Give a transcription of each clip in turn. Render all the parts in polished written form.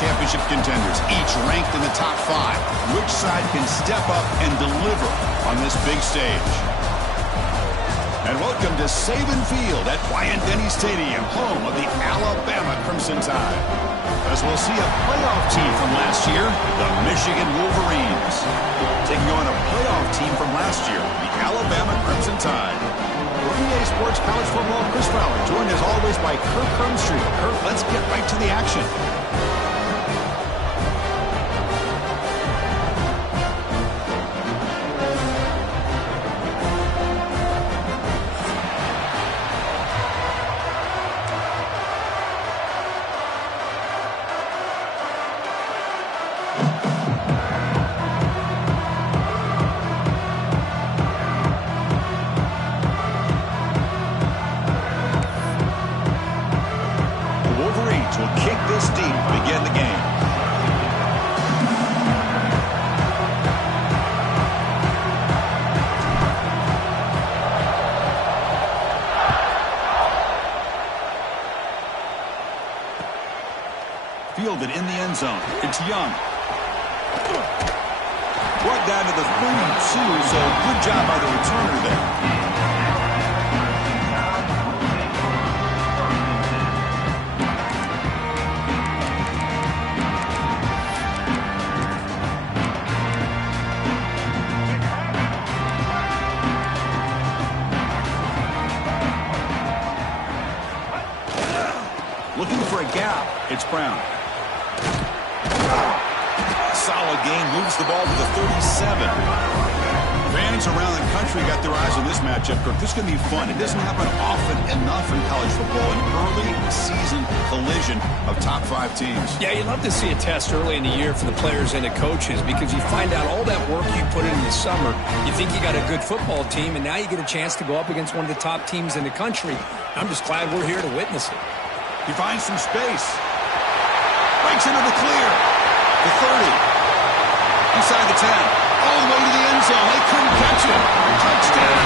championship contenders, each ranked in the top 5. Which side can step up and deliver on this big stage? And welcome to Saban Field at Bryant-Denny Stadium, home of the Alabama Crimson Tide. As we'll see a playoff team from last year, the Michigan Wolverines, taking on a playoff team from last year, the Alabama Crimson Tide. For EA Sports College Football, Chris Fowler, joined as always by Kirk Hermstreet. Kirk, let's get right to the action. Will kick this deep to begin the game. Fielded in the end zone. It's Young. Brought down to the 32, so good job by the returner there. Looking for a gap. It's Brown. Solid gain. Moves the ball to the 37. Fans around the country got their eyes on this matchup, Kirk. This is going to be fun. It doesn't happen often enough in college football. An early season collision of top 5 teams. Yeah, you'd love to see a test early in the year for the players and the coaches because you find out all that work you put in the summer. You think you got a good football team, and now you get a chance to go up against one of the top teams in the country. I'm just glad we're here to witness it. He finds some space. Breaks into the clear. The 30. Inside the 10. All the way to the end zone. They couldn't catch him. Touchdown.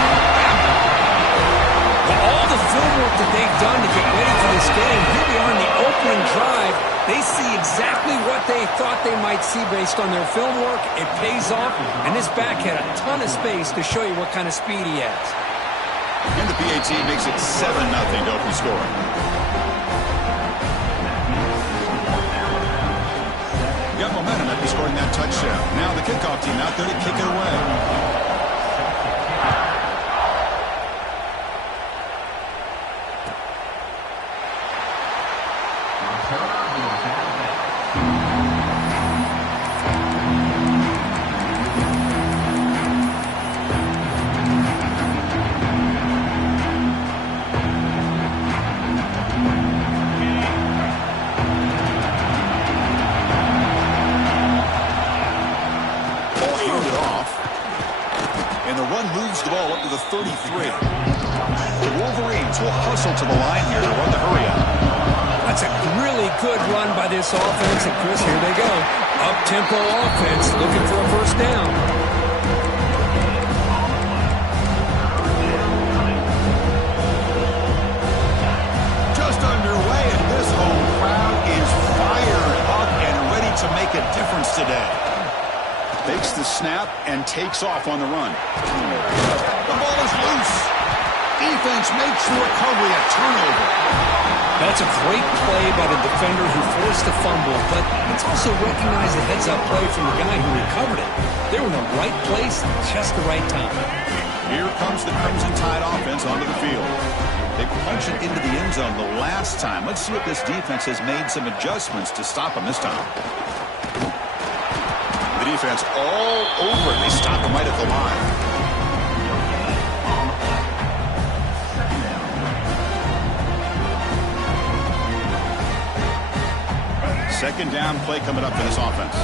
Well, all the film work that they've done to get ready for this game, here we are in the opening drive. They see exactly what they thought they might see based on their film work. It pays off, and this back had a ton of space to show you what kind of speed he has. And the PAT makes it 7-0 to open score. Got momentum after scoring that touchdown. Now the kickoff team out there to kick it away. The ball up to the 33. The Wolverines will hustle to the line here to run the hurry up. That's a really good run by this offense. And Chris, here they go. Up-tempo offense looking for a first down. Just underway, and this home crowd is fired up and ready to make a difference today. Takes the snap and takes off on the run. The ball is loose. Defense makes the recovery a turnover. That's a great play by the defender who forced the fumble, but it's also recognized a heads-up play from the guy who recovered it. They were in the right place at just the right time. Here comes the Crimson Tide offense onto the field. They punched it into the end zone the last time. Let's see if this defense has made some adjustments to stop them this time. The defense all over it. They stop him right at the line. Second down play coming up for this offense.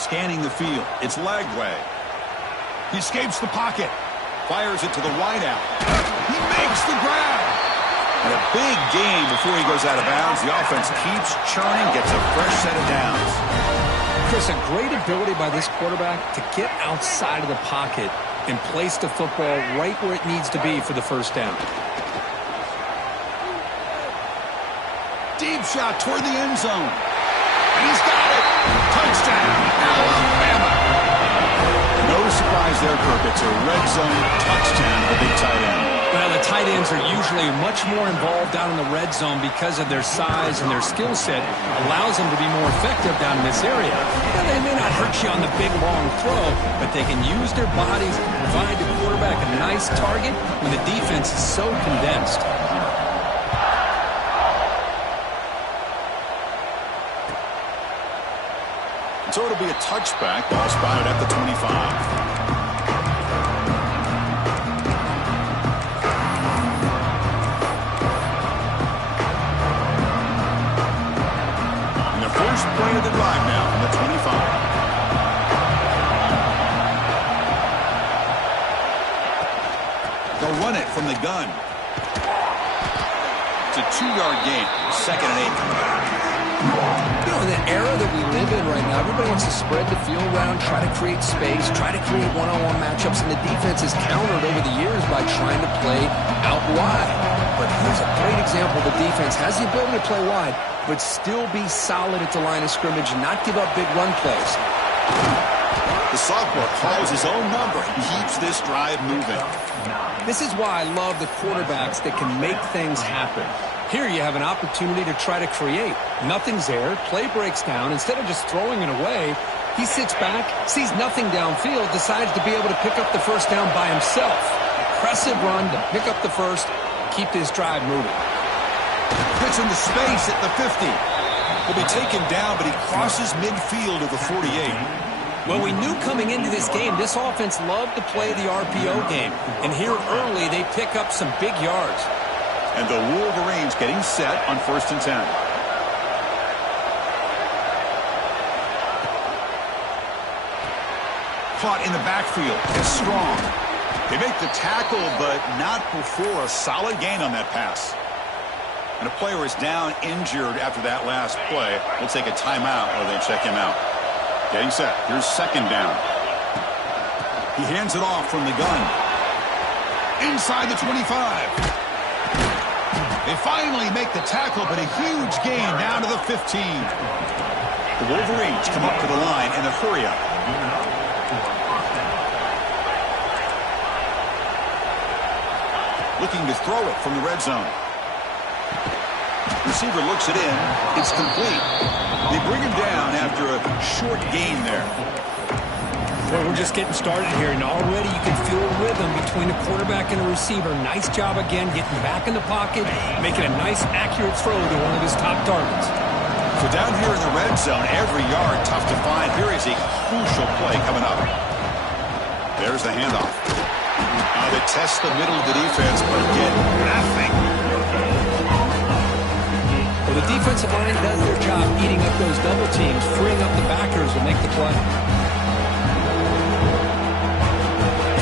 Scanning the field. It's Lagway. He escapes the pocket. Fires it to the wideout. He makes the grab. And a big gain before he goes out of bounds. The offense keeps churning, gets a fresh set of downs. Chris, a great ability by this quarterback to get outside of the pocket and place the football right where it needs to be for the first down. Deep shot toward the end zone. And he's got it. Touchdown, Alabama. No surprise there, Kirk. It's a red zone touchdown to the big tight end. Well, the tight ends are usually much more involved down in the red zone because of their size and their skill set. Allows them to be more effective down in this area. Now, they may not hurt you on the big, long throw, but they can use their bodies to provide the quarterback a nice target when the defense is so condensed. So it'll be a touchback. Ball spotted at the 25. First play of the drive now from the 25. They'll run it from the gun. It's a 2-yard gain. 2nd and 8. You know, in the era that we live in right now, everybody wants to spread the field around, try to create space, try to create one-on-one matchups, and the defense has countered over the years by trying to play out wide. But here's a great example. The defense has the ability to play wide, but still be solid at the line of scrimmage and not give up big run plays. The sophomore calls his own number and keeps this drive moving. This is why I love the quarterbacks that can make things happen. Here you have an opportunity to try to create. Nothing's there. Play breaks down. Instead of just throwing it away, he sits back, sees nothing downfield, decides to be able to pick up the first down by himself. Impressive run to pick up the first, keep this drive moving. Gets into space at the 50. He'll be taken down, but he crosses midfield of the 48. Well, we knew coming into this game, this offense loved to play the RPO game. And here early, they pick up some big yards. And the Wolverines getting set on 1st and 10. Caught in the backfield. It's Strong. They make the tackle, but not before a solid gain on that pass. And a player is down injured after that last play. We'll take a timeout or they check him out. Getting set. Here's 2nd down. He hands it off from the gun. Inside the 25. They finally make the tackle, but a huge gain down to the 15. The Wolverines come up to the line in a hurry up. Looking to throw it from the red zone. Receiver looks it in. It's complete. They bring him down after a short gain there. Well, we're just getting started here, and already you can feel a rhythm between the quarterback and the receiver. Nice job again getting back in the pocket, making a nice, accurate throw to one of his top targets. So down here in the red zone, every yard tough to find. Here is a crucial play coming up. There's the handoff. Now they test the middle of the defense, but get nothing. Well, the defensive line does their job eating up those double teams. Freeing up the backers will make the play.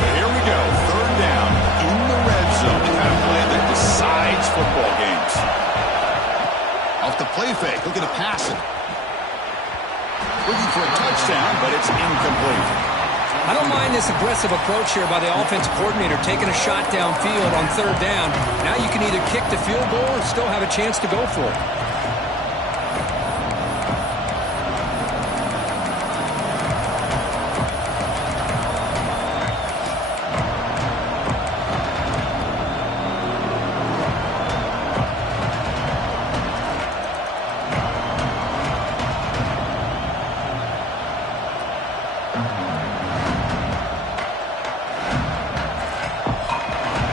So here we go. 3rd down in the red zone. The kind of play that decides football games. Off the play fake. Looking to pass it. Looking for a touchdown, but it's incomplete. I don't mind this aggressive approach here by the offensive coordinator, taking a shot downfield on 3rd down. Now you can either kick the field goal or still have a chance to go for it.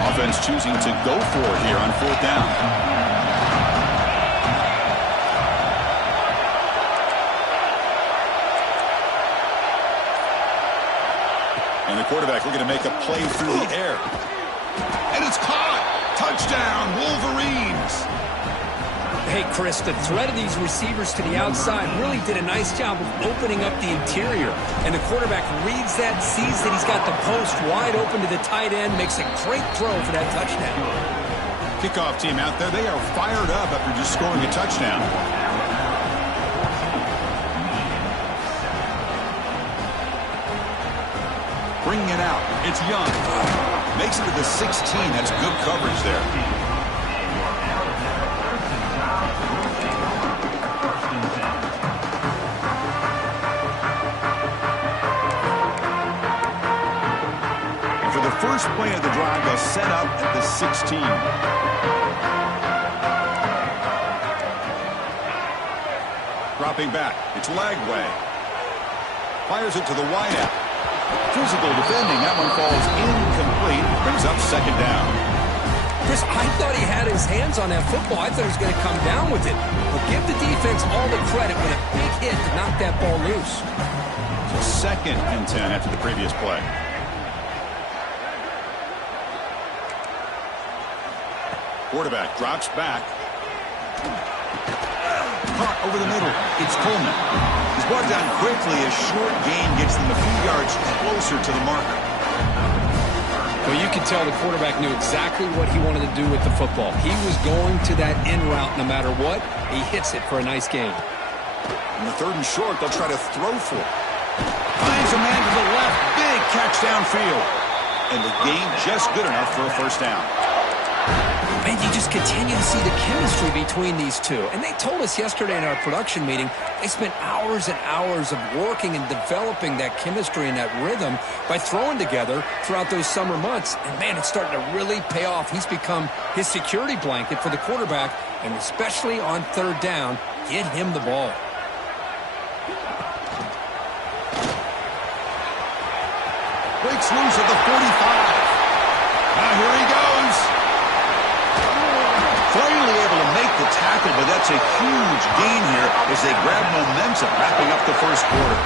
Offense choosing to go for it here on 4th down. And the quarterback looking to make a play through the air. And it's caught. Touchdown, Wolverines. Hey, Chris, the threat of these receivers to the outside really did a nice job of opening up the interior. And the quarterback reads that, sees that he's got the post wide open to the tight end, makes a great throw for that touchdown. Kickoff team out there, they are fired up after just scoring a touchdown. Bringing it out, it's Young. Makes it to the 16, that's good coverage there. drive, they'll set up at the 16. Dropping back, it's Lagway. Fires it to the wideout. Physical defending, that one falls incomplete. Brings up second down. Chris, I thought he had his hands on that football. I thought he was going to come down with it. But give the defense all the credit with a big hit to knock that ball loose. So 2nd and 10 after the previous play. Quarterback drops back. Caught over the middle. It's Coleman. He's brought down quickly as short gain gets them a few yards closer to the marker. Well, you could tell the quarterback knew exactly what he wanted to do with the football. He was going to that in route no matter what. He hits it for a nice gain. On the 3rd and short, they'll try to throw for it. Finds a man to the left. Big catch downfield. And the gain just good enough for a first down. Man, you just continue to see the chemistry between these two. And they told us yesterday in our production meeting, they spent hours and hours of working and developing that chemistry and that rhythm by throwing together throughout those summer months. And, man, it's starting to really pay off. He's become his security blanket for the quarterback, and especially on 3rd down, get him the ball. Breaks loose at the 45. Now here he goes. Finally able to make the tackle, but that's a huge gain here as they grab momentum, wrapping up the first quarter.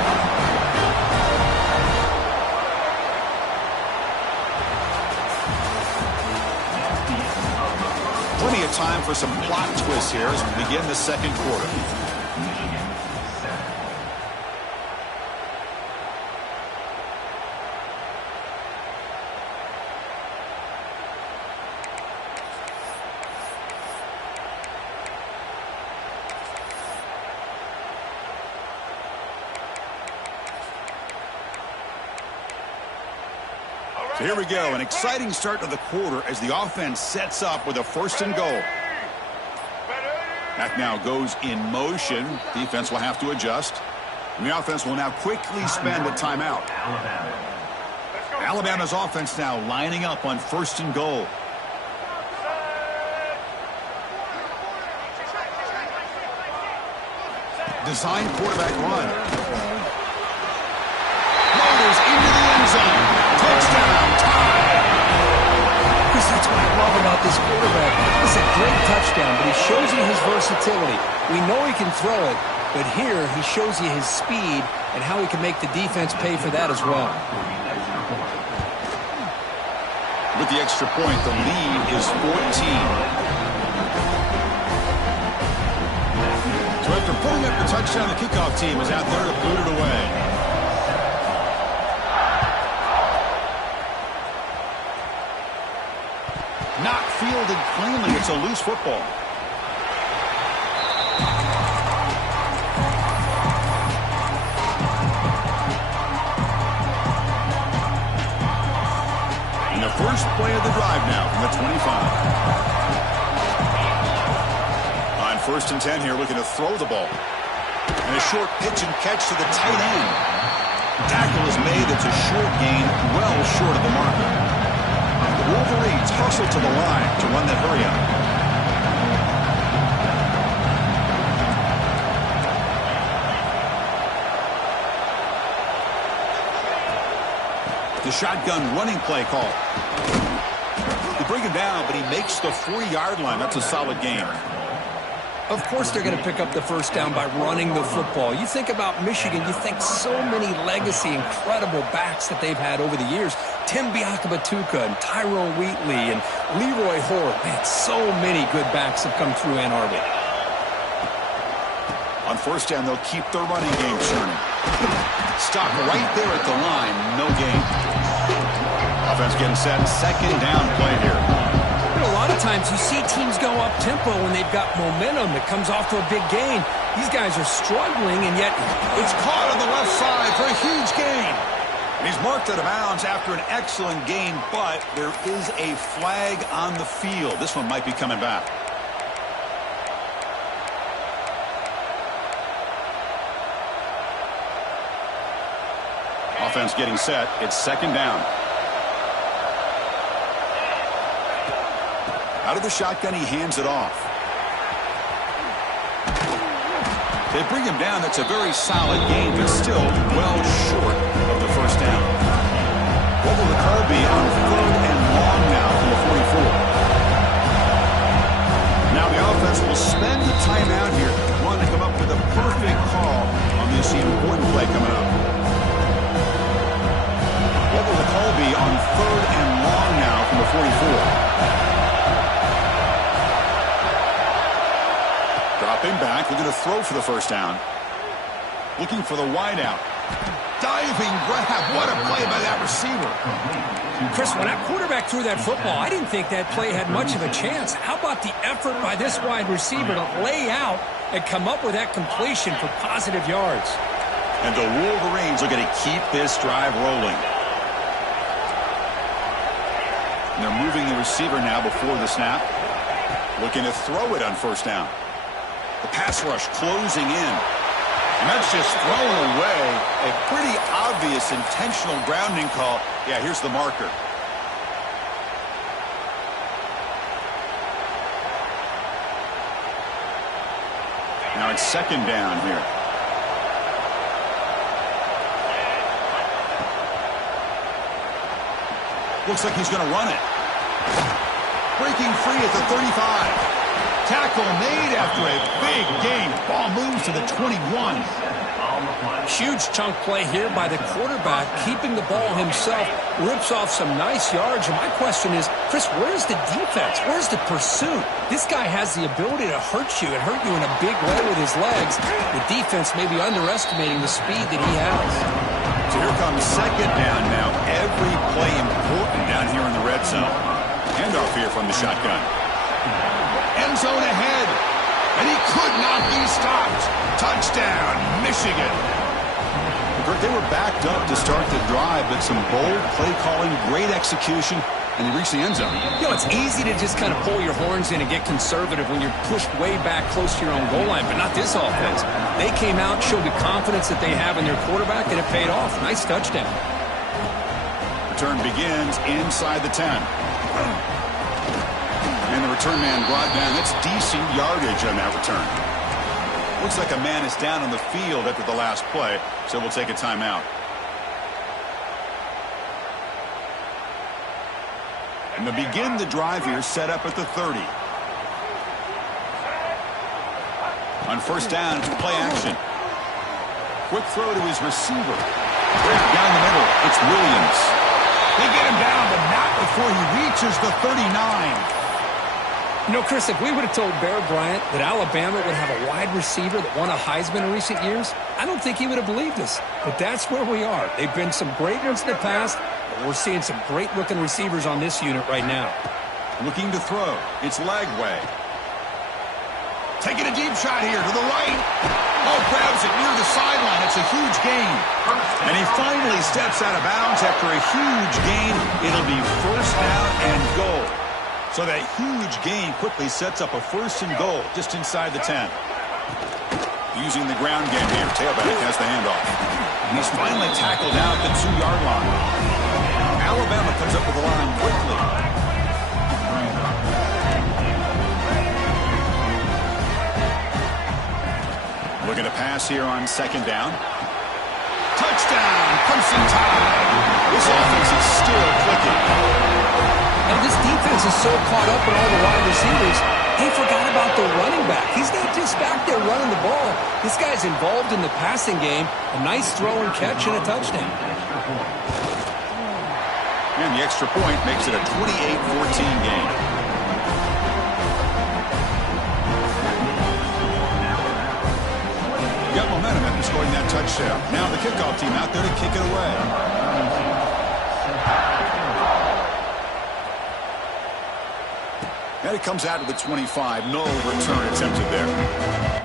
Plenty of time for some plot twists here as we begin the second quarter. So here we go, an exciting start to the quarter as the offense sets up with a 1st and goal. Back now goes in motion. Defense will have to adjust. And the offense will now quickly spend a timeout. Alabama's offense now lining up on 1st and goal. Design quarterback run. Loaders into the end zone. Touchdown, tie. Chris, that's what I love about this quarterback. It's a great touchdown, but he shows you his versatility. We know he can throw it, but here he shows you his speed and how he can make the defense pay for that as well. With the extra point, the lead is 14. So after pulling up the touchdown, the kickoff team is out there to boot it away. Not fielded cleanly. It's a loose football. And the first play of the drive now from the 25. On 1st and 10 here, looking to throw the ball. And a short pitch and catch to the tight end. Tackle is made. It's a short gain, well short of the marker. The Wolverines hustle to the line to run that hurry-up. The shotgun running play call. They bring him down, but he makes the 40-yard line. That's a solid gain. Of course they're going to pick up the first down by running the football. You think about Michigan, you think so many legacy, incredible backs that they've had over the years. Tim Biakabatuka and Tyrone Wheatley and Leroy Horde. Man, so many good backs have come through Ann Arbor. On 1st down, they'll keep their running game churning. Stop right there at the line, no gain. Offense getting set, 2nd down play here. A lot of times you see teams go up-tempo when they've got momentum that comes off to a big gain. These guys are struggling, and yet it's caught on the left side for a huge gain. And he's marked out of bounds after an excellent gain, but there is a flag on the field. This one might be coming back. Offense getting set. It's 2nd down. Out of the shotgun, he hands it off. They bring him down. That's a very solid gain, but still well short of the first down. What will the call be on 3rd and long now from the 44? Now the offense will spend the timeout here, wanting to come up with a perfect call on this important play coming up. What will the call be on 3rd and long now from the 44? Dropping back, looking to throw for the first down. Looking for the wideout. Diving grab. What a play by that receiver. Chris, when that quarterback threw that football, I didn't think that play had much of a chance. How about the effort by this wide receiver to lay out and come up with that completion for positive yards? And the Wolverines are going to keep this drive rolling. And they're moving the receiver now before the snap. Looking to throw it on first down. The pass rush closing in. And that's just thrown away. A pretty obvious intentional grounding call. Yeah, here's the marker. Now it's second down here. Looks like he's going to run it. Breaking free at the 35. Tackle made after a big gain. Ball moves to the 21. Huge chunk play here by the quarterback, keeping the ball himself, rips off some nice yards. And my question is, Chris, where's the defense? Where's the pursuit? This guy has the ability to hurt you and hurt you in a big way with his legs. The defense may be underestimating the speed that he has. So here comes second down now. Every play important down here in the red zone. Handoff here from the shotgun. End zone ahead. And he could not be stopped. Touchdown, Michigan. They were backed up to start the drive, but some bold play calling, great execution, and they reached the end zone. You know, it's easy to just kind of pull your horns in and get conservative when you're pushed way back close to your own goal line, but not this offense. They came out, showed the confidence that they have in their quarterback, and it paid off. Nice touchdown. Return begins inside the 10. And the return man brought down. That's decent yardage on that return. Looks like a man is down on the field after the last play, so we'll take a timeout. And they begin the drive here, set up at the 30. On first down, it's play action. Quick throw to his receiver. Down the middle, it's Williams. They get him down, but not before he reaches the 39. You know, Chris, if we would have told Bear Bryant that Alabama would have a wide receiver that won a Heisman in recent years, I don't think he would have believed us. But that's where we are. They've been some great ones in the past, but we're seeing some great-looking receivers on this unit right now. Looking to throw. It's Lagway. Taking a deep shot here to the right. Oh, grabs it near the sideline. It's a huge gain. And he finally steps out of bounds after a huge gain. It'll be first down and goal. So that huge gain quickly sets up a first and goal just inside the 10. Using the ground game here. Tailback has the handoff. And he's finally tackled out the 2-yard line. Alabama comes up with the line quickly. Looking to pass here on second down. Touchdown! Crimson Tide! This offense is still clicking. And this defense is so caught up in all the wide receivers, they forgot about the running back. He's not just back there running the ball. This guy's involved in the passing game. A nice throw and catch and a touchdown. And the extra point makes it a 28-14 game. Got momentum after scoring that touchdown. Now the kickoff team out there to kick it away. And it comes out to the 25. No return attempted there.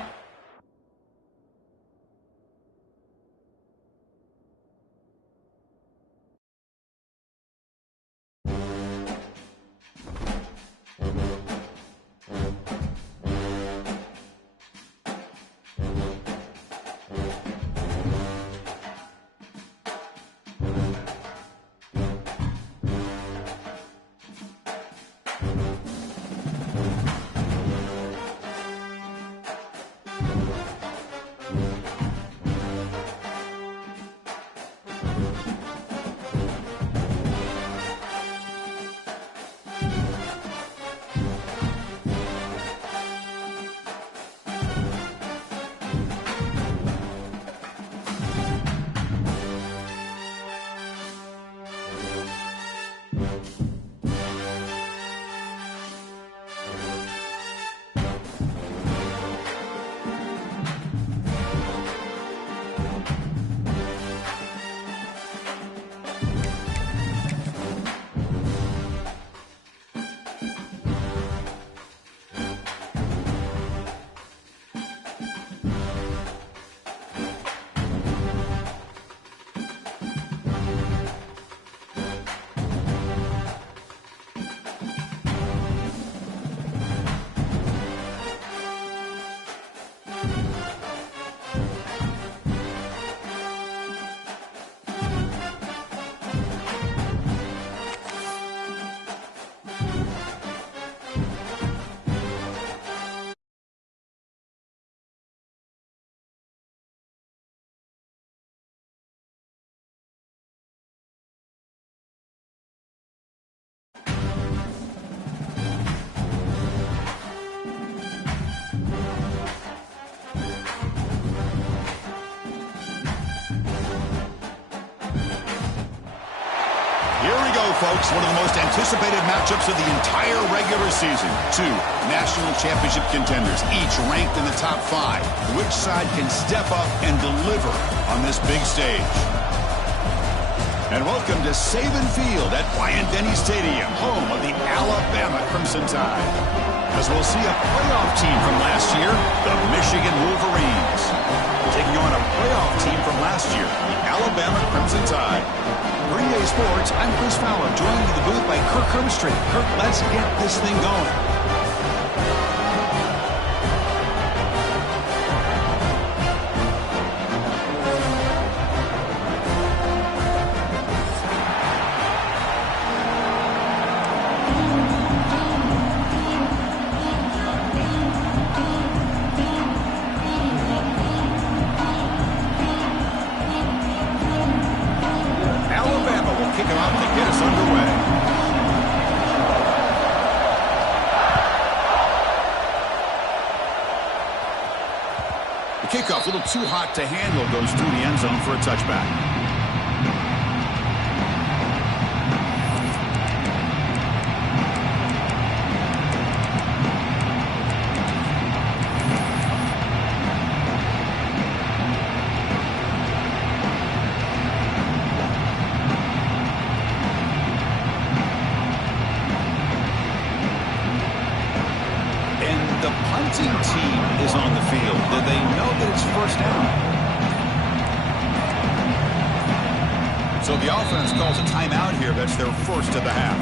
go, folks. One of the most anticipated matchups of the entire regular season. Two national championship contenders, each ranked in the top 5. Which side can step up and deliver on this big stage? And welcome to Saban Field at Bryant-Denny Stadium, home of the Alabama Crimson Tide. As we'll see a playoff team from last year, the Michigan Wolverines, taking on a playoff team from last year, the Alabama Crimson Tide. Green Bay Sports, I'm Chris Fowler, joined in the booth by Kirk Herbstreit. Kirk, let's get this thing going. Kickoff, a little too hot to handle, goes through the end zone for a touchback. And the punting team is on the field. Do they know that it's first down? So the offense calls a timeout here. That's their first of the half.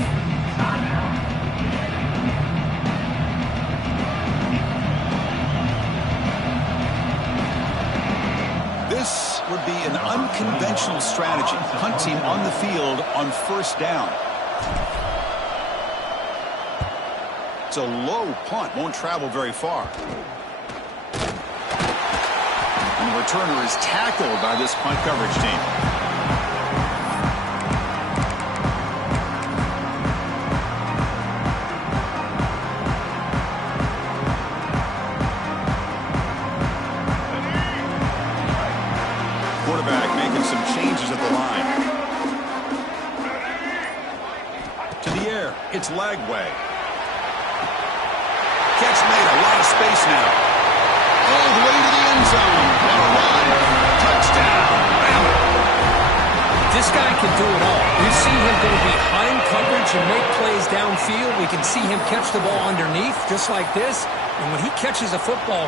This would be an unconventional strategy. Punt team on the field on first down. It's a low punt. Won't travel very far. And the returner is tackled by this punt coverage team. Quarterback making some changes at the line. To the air. It's Lagway. Catch made. A lot of space now. All the way to the end zone. What a run. Touchdown. Bama. This guy can do it all. We've seen him go behind coverage and make plays downfield. We can see him catch the ball underneath just like this. And when he catches a football,